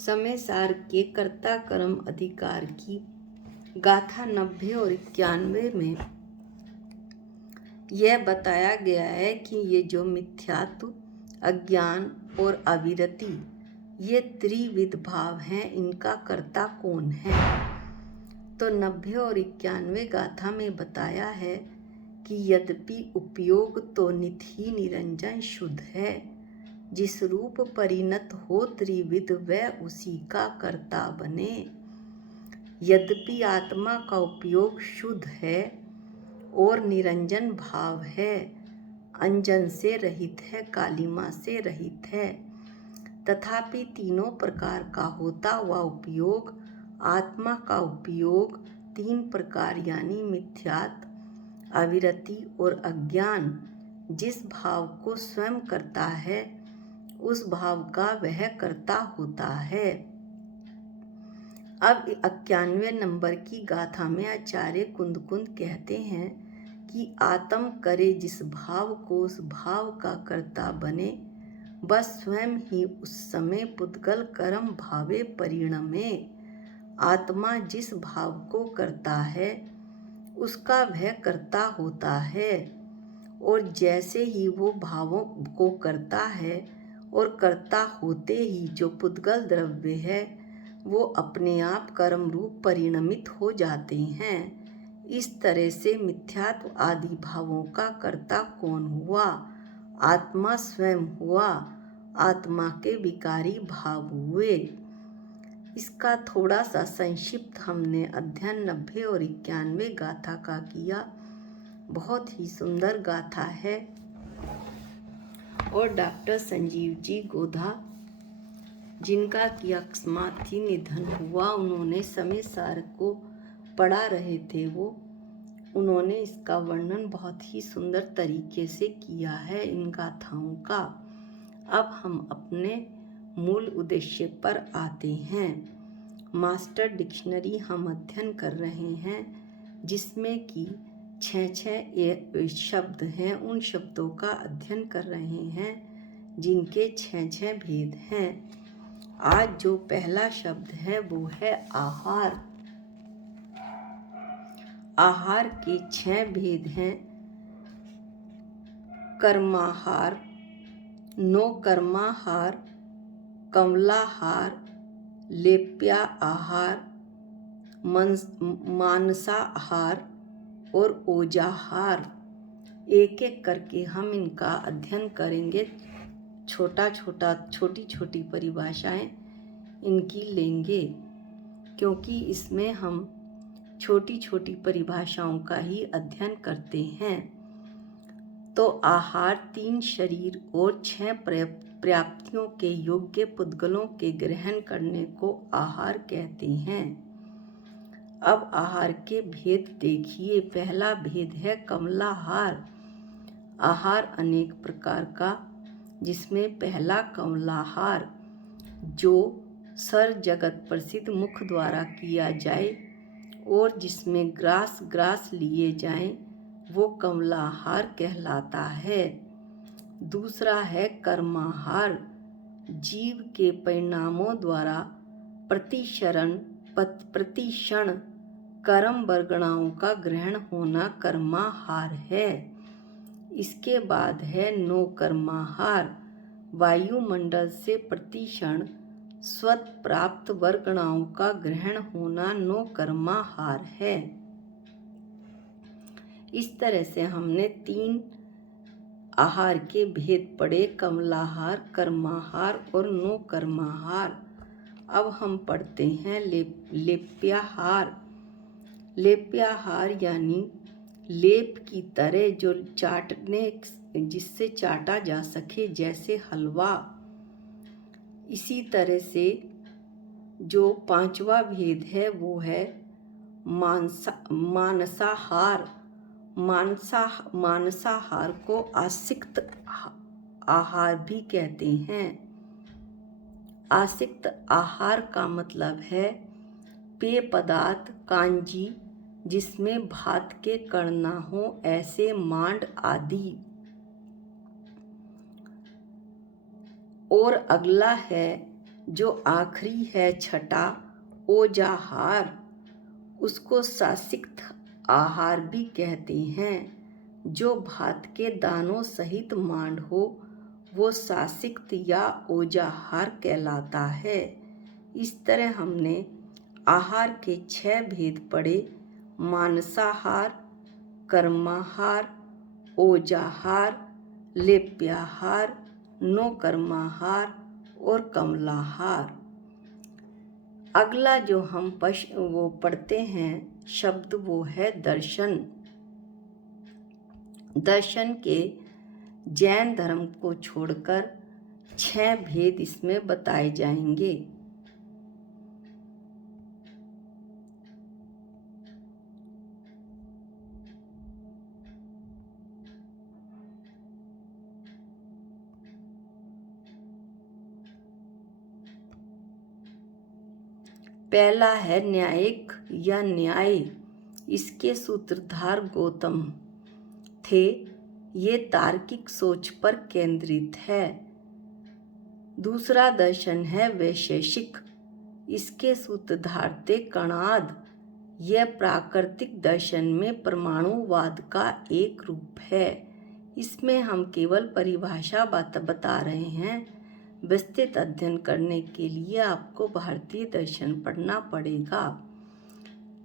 समय सार के कर्ता कर्म अधिकार की गाथा 90 और 91 में यह बताया गया है कि ये जो मिथ्यात्व, अज्ञान और अविरति, ये त्रिविध भाव हैं, इनका कर्ता कौन है। तो 90 और 91 गाथा में बताया है कि यद्यपि उपयोग तो नित ही निरंजन शुद्ध है, जिस रूप परिणत हो त्रिविध वह उसी का कर्ता बने। यद्यपि आत्मा का उपयोग शुद्ध है और निरंजन भाव है, अंजन से रहित है, कालिमा से रहित है, तथापि तीनों प्रकार का होता हुआ उपयोग, आत्मा का उपयोग तीन प्रकार यानी मिथ्यात्व, अविरति और अज्ञान, जिस भाव को स्वयं करता है उस भाव का वह कर्ता होता है। अब 91 नंबर की गाथा में आचार्य कुंद कहते हैं कि आत्म करे जिस भाव को उस भाव का कर्ता बने, बस स्वयं ही उस समय पुद्गल कर्म भावे परिणमे। आत्मा जिस भाव को करता है उसका वह कर्ता होता है, और जैसे ही वो भावों को करता है और कर्ता होते ही जो पुद्गल द्रव्य है वो अपने आप कर्म रूप परिणमित हो जाते हैं। इस तरह से मिथ्यात्व आदि भावों का कर्ता कौन हुआ? आत्मा स्वयं हुआ, आत्मा के विकारी भाव हुए। इसका थोड़ा सा संक्षिप्त हमने अध्ययन 90 और 91 गाथा का किया। बहुत ही सुंदर गाथा है और डॉक्टर संजीव जी गोधा, जिनका कि अकस्मात ही निधन हुआ, उन्होंने समय सार को पढ़ा रहे थे उन्होंने इसका वर्णन बहुत ही सुंदर तरीके से किया है इन गाथाओं का। अब हम अपने मूल उद्देश्य पर आते हैं। मास्टर डिक्शनरी हम अध्ययन कर रहे हैं, जिसमें कि 6 शब्द हैं। उन शब्दों का अध्ययन कर रहे हैं जिनके 6 भेद हैं। आज जो पहला शब्द है वो है आहार। आहार के 6 भेद हैं। कर्माहार, नो कर्माहार, कमलाहार, लेप्या आहार, मानसाहार और ओजाहार। एक एक करके हम इनका अध्ययन करेंगे। छोटी छोटी परिभाषाएं इनकी लेंगे, क्योंकि इसमें हम छोटी छोटी परिभाषाओं का ही अध्ययन करते हैं। तो आहार 3 शरीर और 6 प्राप्तियों के योग्य पुद्गलों के ग्रहण करने को आहार कहते हैं। अब आहार के भेद देखिए। पहला भेद है कमलाहार। आहार अनेक प्रकार का, जिसमें पहला कमलाहार जो सर जगत प्रसिद्ध मुख द्वारा किया जाए और जिसमें ग्रास लिए जाएं, वो कमलाहार कहलाता है। दूसरा है कर्माहार, जीव के परिणामों द्वारा प्रतिक्षण कर्म वर्गणाओं का ग्रहण होना कर्माहार है। इसके बाद है नो कर्माहार, वायुमंडल से प्रतिक्षण स्वत प्राप्त वर्गणाओं का ग्रहण होना नो कर्माहार है। इस तरह से हमने 3 आहार के भेद पढ़े, कमलाहार, कर्माहार और नो कर्माहार। अब हम पढ़ते हैं लेप्याहार। लेप्याहार यानी लेप की तरह जो जिससे चाटा जा सके, जैसे हलवा। इसी तरह से जो 5वां भेद है वो है मानसाहार। मांसाहार को आसिक्त आहार भी कहते हैं। आसिक्त आहार का मतलब है पेय पदार्थ, कांजी, जिसमें भात के कण ना हो, ऐसे मांड आदि। और अगला है जो आखिरी है छठा ओजाहार, उसको सासिक्त आहार भी कहते हैं। जो भात के दानों सहित मांड हो वो सासिक्त या ओजाहार कहलाता है। इस तरह हमने आहार के 6 भेद पढ़े: मानसाहार, कर्माहार, ओजाहार, लेप्याहार, नौकर्माहार और कमलाहार। अगला जो हम पढ़ते हैं शब्द वो है दर्शन। दर्शन के जैन धर्म को छोड़कर 6 भेद इसमें बताए जाएंगे। पहला है न्यायिक या न्याय। इसके सूत्रधार गौतम थे। ये तार्किक सोच पर केंद्रित है। दूसरा दर्शन है वैशेषिक। इसके सूत्रधार थे कणाद। यह प्राकृतिक दर्शन में परमाणुवाद का एक रूप है। इसमें हम केवल परिभाषा बता रहे हैं। विस्तृत अध्ययन करने के लिए आपको भारतीय दर्शन पढ़ना पड़ेगा।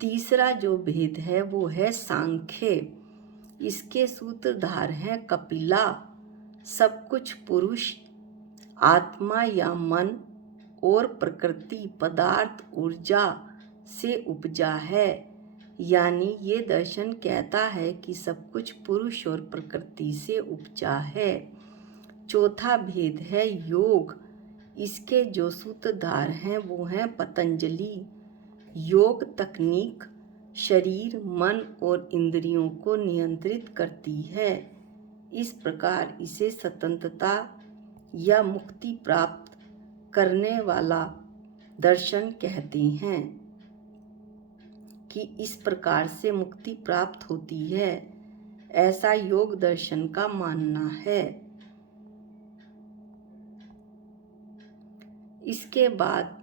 तीसरा जो भेद है वो है सांख्य। इसके सूत्रधार हैं कपिला। सब कुछ पुरुष, आत्मा या मन और प्रकृति, पदार्थ, ऊर्जा से उपजा है। यानी ये दर्शन कहता है कि सब कुछ पुरुष और प्रकृति से उपजा है। चौथा भेद है योग। इसके जो सूत्रधार हैं वो हैं पतंजलि। योग तकनीक शरीर, मन और इंद्रियों को नियंत्रित करती है। इस प्रकार इसे स्वतंत्रता या मुक्ति प्राप्त करने वाला दर्शन कहते हैं कि इस प्रकार से मुक्ति प्राप्त होती है, ऐसा योग दर्शन का मानना है। इसके बाद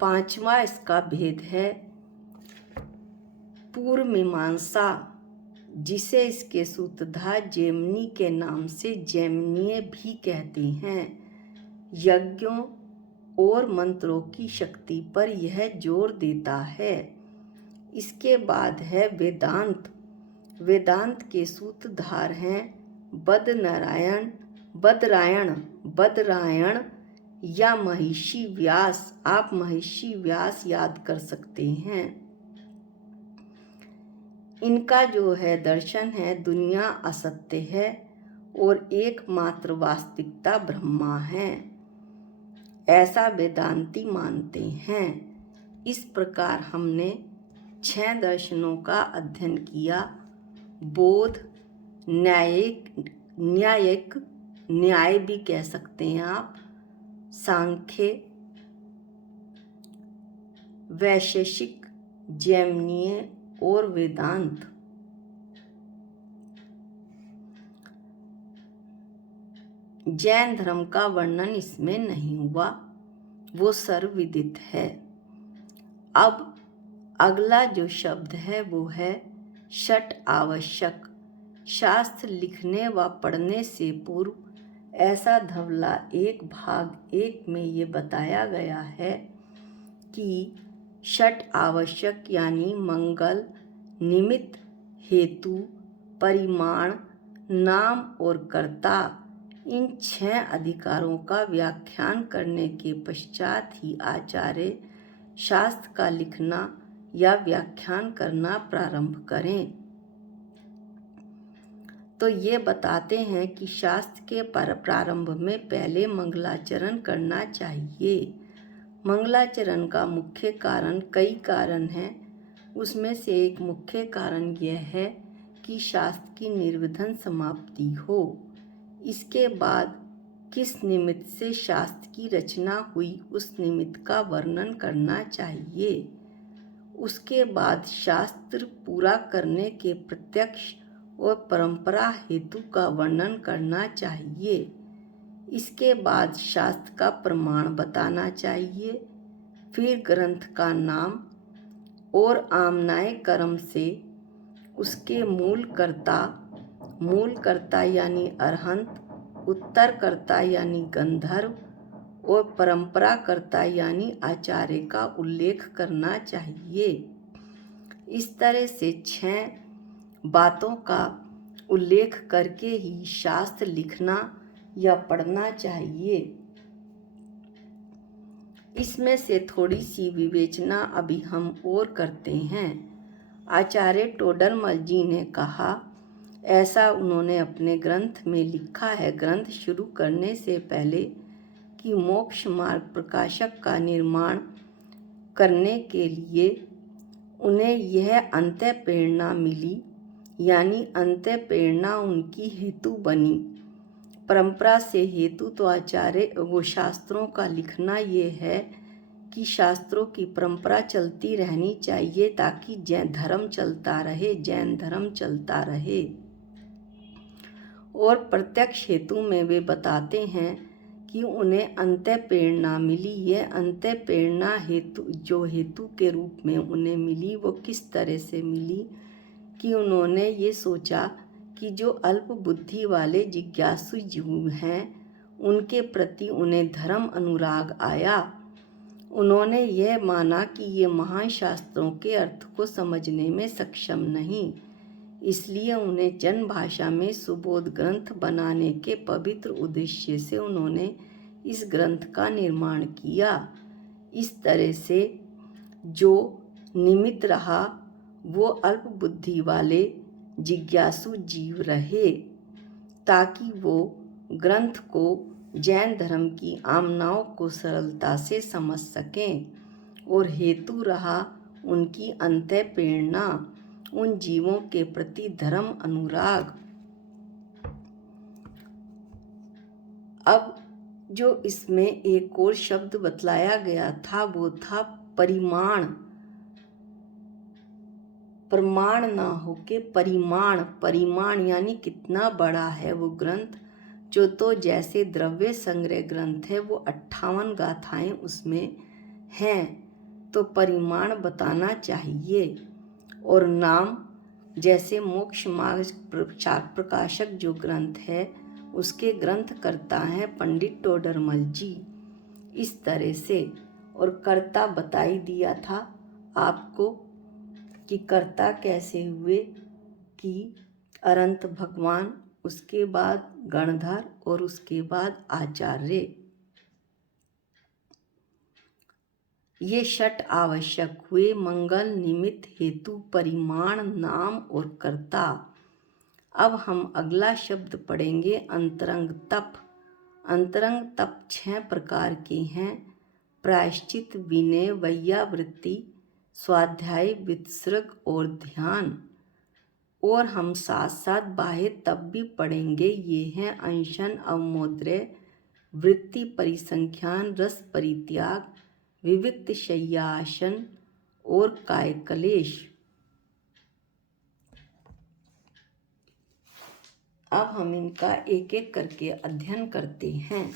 5वां इसका भेद है पूर्व मीमांसा, जिसे इसके सूत्रधार जैमिनी के नाम से जैमिनीय भी कहते हैं। यज्ञों और मंत्रों की शक्ति पर यह जोर देता है। इसके बाद है वेदांत। वेदांत के सूत्रधार हैं बदरायण या महर्षि व्यास। आप महर्षि व्यास याद कर सकते हैं। इनका जो है दर्शन है दुनिया असत्य है और एकमात्र वास्तविकता ब्रह्मा है, ऐसा वेदांती मानते हैं। इस प्रकार हमने 6 दर्शनों का अध्ययन किया। बोध, न्यायिक, न्याय भी कह सकते हैं आप, सांख्य, वैशेषिक, जैमिनीय और वेदांत। जैन धर्म का वर्णन इसमें नहीं हुआ, वो सर्वविदित है। अब अगला जो शब्द है वो है षट आवश्यक। शास्त्र लिखने व पढ़ने से पूर्व ऐसा धवला 1 भाग 1 में ये बताया गया है कि षट आवश्यक यानी मंगल, निमित्त, हेतु, परिमाण, नाम और कर्ता, इन 6 अधिकारों का व्याख्यान करने के पश्चात ही आचार्य शास्त्र का लिखना या व्याख्यान करना प्रारंभ करें। तो ये बताते हैं कि शास्त्र के प्रारंभ में पहले मंगलाचरण करना चाहिए। मंगलाचरण का मुख्य कारण, कई कारण हैं, उसमें से एक मुख्य कारण यह है कि शास्त्र की निर्विघ्न समाप्ति हो। इसके बाद किस निमित्त से शास्त्र की रचना हुई उस निमित्त का वर्णन करना चाहिए। उसके बाद शास्त्र पूरा करने के प्रत्यक्ष और परंपरा हेतु का वर्णन करना चाहिए। इसके बाद शास्त्र का प्रमाण बताना चाहिए, फिर ग्रंथ का नाम और आमनाय कर्म से उसके मूल कर्ता यानी अरहंत, उत्तरकर्ता यानी गंधर्व और परंपराकर्ता यानी आचार्य का उल्लेख करना चाहिए। इस तरह से 6 बातों का उल्लेख करके ही शास्त्र लिखना या पढ़ना चाहिए। इसमें से थोड़ी सी विवेचना अभी हम और करते हैं। आचार्य टोडरमल जी ने कहा, ऐसा उन्होंने अपने ग्रंथ में लिखा है, ग्रंथ शुरू करने से पहले, कि मोक्ष मार्ग प्रकाशक का निर्माण करने के लिए उन्हें यह अंतः प्रेरणा मिली, यानी अंतः प्रेरणा उनकी हेतु बनी। परंपरा से हेतु तो आचार्य वो शास्त्रों का लिखना ये है कि शास्त्रों की परंपरा चलती रहनी चाहिए ताकि जैन धर्म चलता रहे। और प्रत्यक्ष हेतु में वे बताते हैं कि उन्हें अंतः प्रेरणा मिली। यह अंतः प्रेरणा हेतु के रूप में उन्हें मिली, वो किस तरह से मिली कि उन्होंने ये सोचा कि जो अल्प बुद्धि वाले जिज्ञासु जीव हैं उनके प्रति उन्हें धर्म अनुराग आया। उन्होंने यह माना कि ये महान शास्त्रों के अर्थ को समझने में सक्षम नहीं, इसलिए उन्हें जन भाषा में सुबोध ग्रंथ बनाने के पवित्र उद्देश्य से उन्होंने इस ग्रंथ का निर्माण किया। इस तरह से जो निमित्त रहा वो अल्प बुद्धि वाले जिज्ञासु जीव रहे, ताकि वो ग्रंथ को जैन धर्म की आमनाओं को सरलता से समझ सकें। और हेतु रहा उनकी अंतः प्रेरणा, उन जीवों के प्रति धर्म अनुराग। अब जो इसमें एक और शब्द बतलाया गया था वो था परिमाण। प्रमाण ना होके परिमाण यानी कितना बड़ा है वो ग्रंथ। जो तो जैसे द्रव्य संग्रह ग्रंथ है वो 58 गाथाएं उसमें हैं, तो परिमाण बताना चाहिए। और नाम जैसे मोक्ष मार्ग प्रकाशक जो ग्रंथ है उसके ग्रंथकर्ता हैं पंडित टोडरमल जी। इस तरह से और कर्ता बताई दिया था आपको कि कर्ता कैसे हुए कि अनंत भगवान, उसके बाद गणधर और उसके बाद आचार्य। ये 6 आवश्यक हुए, मंगल, निमित्त, हेतु, परिमाण, नाम और कर्ता। अब हम अगला शब्द पढ़ेंगे अंतरंग तप। अंतरंग तप 6 प्रकार के हैं, प्रायश्चित, विनय, वैयावृत्ति, स्वाध्याय, वितर्क और ध्यान। और हम साथ साथ बाह्य तप भी पढ़ेंगे। ये हैं अनशन, अवमोद्रय, वृत्ति परिसंख्यान, रस परित्याग, विविक्त शय्यासन और काय कलेश। अब हम इनका एक एक करके अध्ययन करते हैं।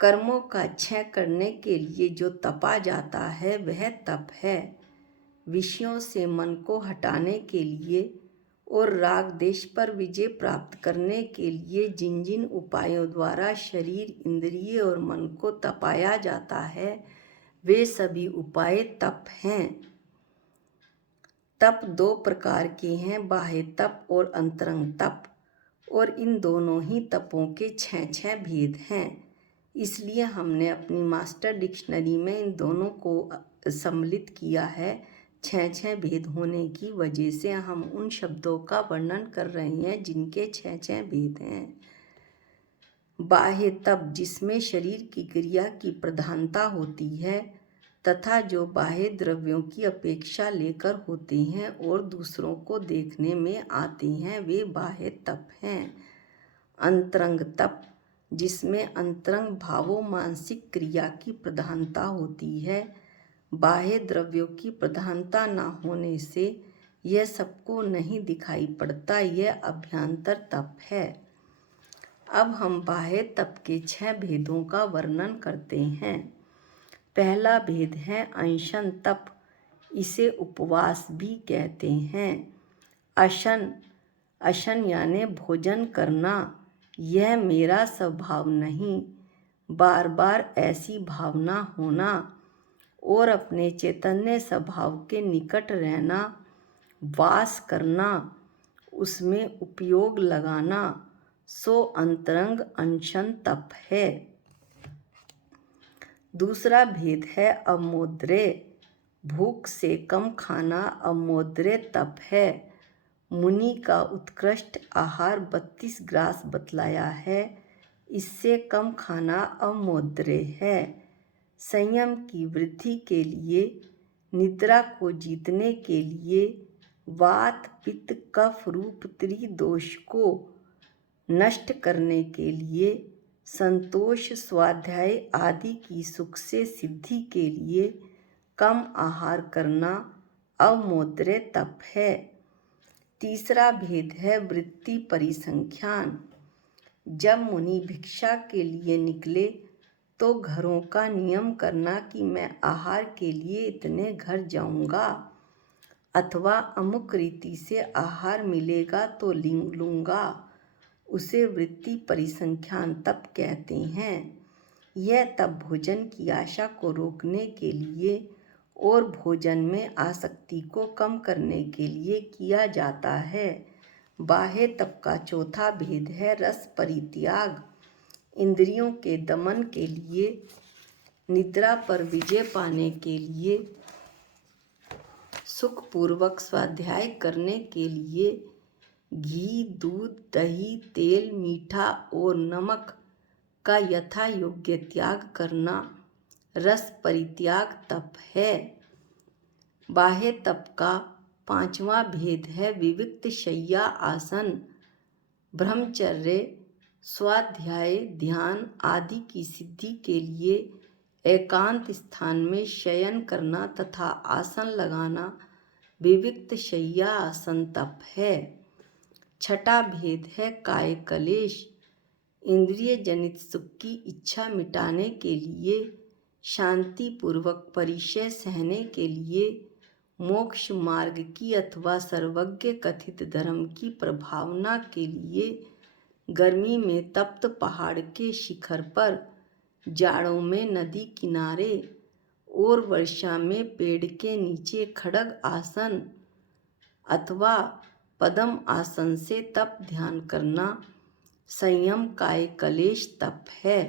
कर्मों का क्षय करने के लिए जो तपा जाता है वह तप है। विषयों से मन को हटाने के लिए और राग देश पर विजय प्राप्त करने के लिए जिन जिन उपायों द्वारा शरीर, इंद्रिय और मन को तपाया जाता है वे सभी उपाय तप हैं। तप 2 प्रकार के हैं, बाह्य तप और अंतरंग तप, और इन दोनों ही तपों के 6 भेद हैं। इसलिए हमने अपनी मास्टर डिक्शनरी में इन दोनों को सम्मिलित किया है। 6 भेद होने की वजह से हम उन शब्दों का वर्णन कर रहे हैं जिनके 6 भेद हैं। बाह्य तप जिसमें शरीर की क्रिया की प्रधानता होती है तथा जो बाह्य द्रव्यों की अपेक्षा लेकर होते हैं और दूसरों को देखने में आते हैं वे बाह्य तप हैं। अंतरंग तप जिसमें अंतरंग भावों मानसिक क्रिया की प्रधानता होती है, बाह्य द्रव्यों की प्रधानता न होने से यह सबको नहीं दिखाई पड़ता, यह अभ्यंतर तप है। अब हम बाह्य तप के 6 भेदों का वर्णन करते हैं। पहला भेद है अनशन तप, इसे उपवास भी कहते हैं। अशन यानी भोजन करना, यह मेरा स्वभाव नहीं, बार बार ऐसी भावना होना और अपने चैतन्य स्वभाव के निकट रहना, वास करना, उसमें उपयोग लगाना, सो अंतरंग अनशन तप है। दूसरा भेद है अमोद्रेय, भूख से कम खाना अमोद्रेय तप है। मुनि का उत्कृष्ट आहार 32 ग्रास बतलाया है, इससे कम खाना अमोद्रेय है। संयम की वृद्धि के लिए, निद्रा को जीतने के लिए, वात पित्त कफ रूप त्रिदोष को नष्ट करने के लिए, संतोष स्वाध्याय आदि की सुख से सिद्धि के लिए कम आहार करना अमोद्रेय तप है। तीसरा भेद है वृत्ति परिसंख्यान। जब मुनि भिक्षा के लिए निकले तो घरों का नियम करना कि मैं आहार के लिए इतने घर जाऊंगा अथवा अमुक रीति से आहार मिलेगा तो लूंगा, उसे वृत्ति परिसंख्यान तप कहते हैं। यह तप भोजन की आशा को रोकने के लिए और भोजन में आसक्ति को कम करने के लिए किया जाता है। बाह्य तप का चौथा भेद है रस परित्याग। इंद्रियों के दमन के लिए, निद्रा पर विजय पाने के लिए, सुखपूर्वक स्वाध्याय करने के लिए घी, दूध, दही, तेल, मीठा और नमक का यथा योग्य त्याग करना रस परित्याग तप है। बाह्य तप का पांचवा भेद है विविक्त शय्या आसन। ब्रह्मचर्य, स्वाध्याय, ध्यान आदि की सिद्धि के लिए एकांत स्थान में शयन करना तथा आसन लगाना विविक्त शय्या आसन तप है। छठा भेद है काय क्लेश। इंद्रिय जनित सुख की इच्छा मिटाने के लिए, शांति पूर्वक परिचय सहने के लिए, मोक्ष मार्ग की अथवा सर्वज्ञ कथित धर्म की प्रभावना के लिए, गर्मी में तप्त पहाड़ के शिखर पर, जाड़ों में नदी किनारे और वर्षा में पेड़ के नीचे खड़ग आसन अथवा पद्म आसन से तप ध्यान करना संयम काय क्लेश तप है।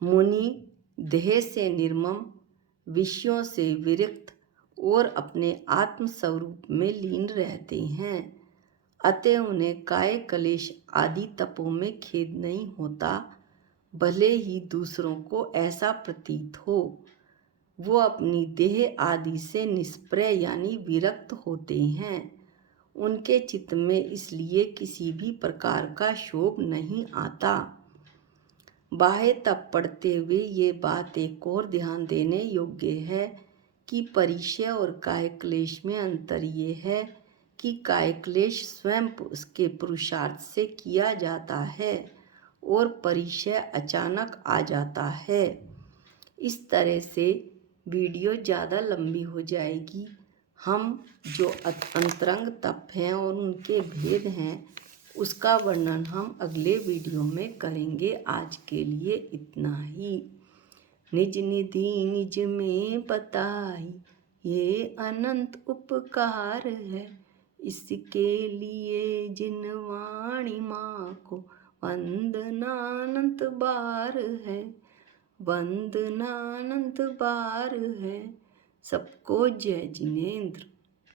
मुनि देह से निर्मम, विषयों से विरक्त और अपने आत्म स्वरूप में लीन रहते हैं, अतः उन्हें काय क्लेश आदि तपों में खेद नहीं होता, भले ही दूसरों को ऐसा प्रतीत हो। वो अपनी देह आदि से निष्प्रय यानी विरक्त होते हैं। उनके चित्त में इसलिए किसी भी प्रकार का शोभ नहीं आता। बाह्य तप पढ़ते हुए ये बात एक और ध्यान देने योग्य है कि परिचय और काय क्लेश में अंतर ये है कि काय क्लेश स्वयं उसके पुरुषार्थ से किया जाता है और परिचय अचानक आ जाता है। इस तरह से वीडियो ज़्यादा लंबी हो जाएगी। हम जो अंतरंग तप हैं और उनके भेद हैं उसका वर्णन हम अगले वीडियो में करेंगे। आज के लिए इतना ही। निज निधि निज में बताई, ये अनंत उपकार है, इसके लिए जिन वाणी माँ को वंदनानंत बार है, वंदनानंत बार है। सबको जय जिनेंद्र।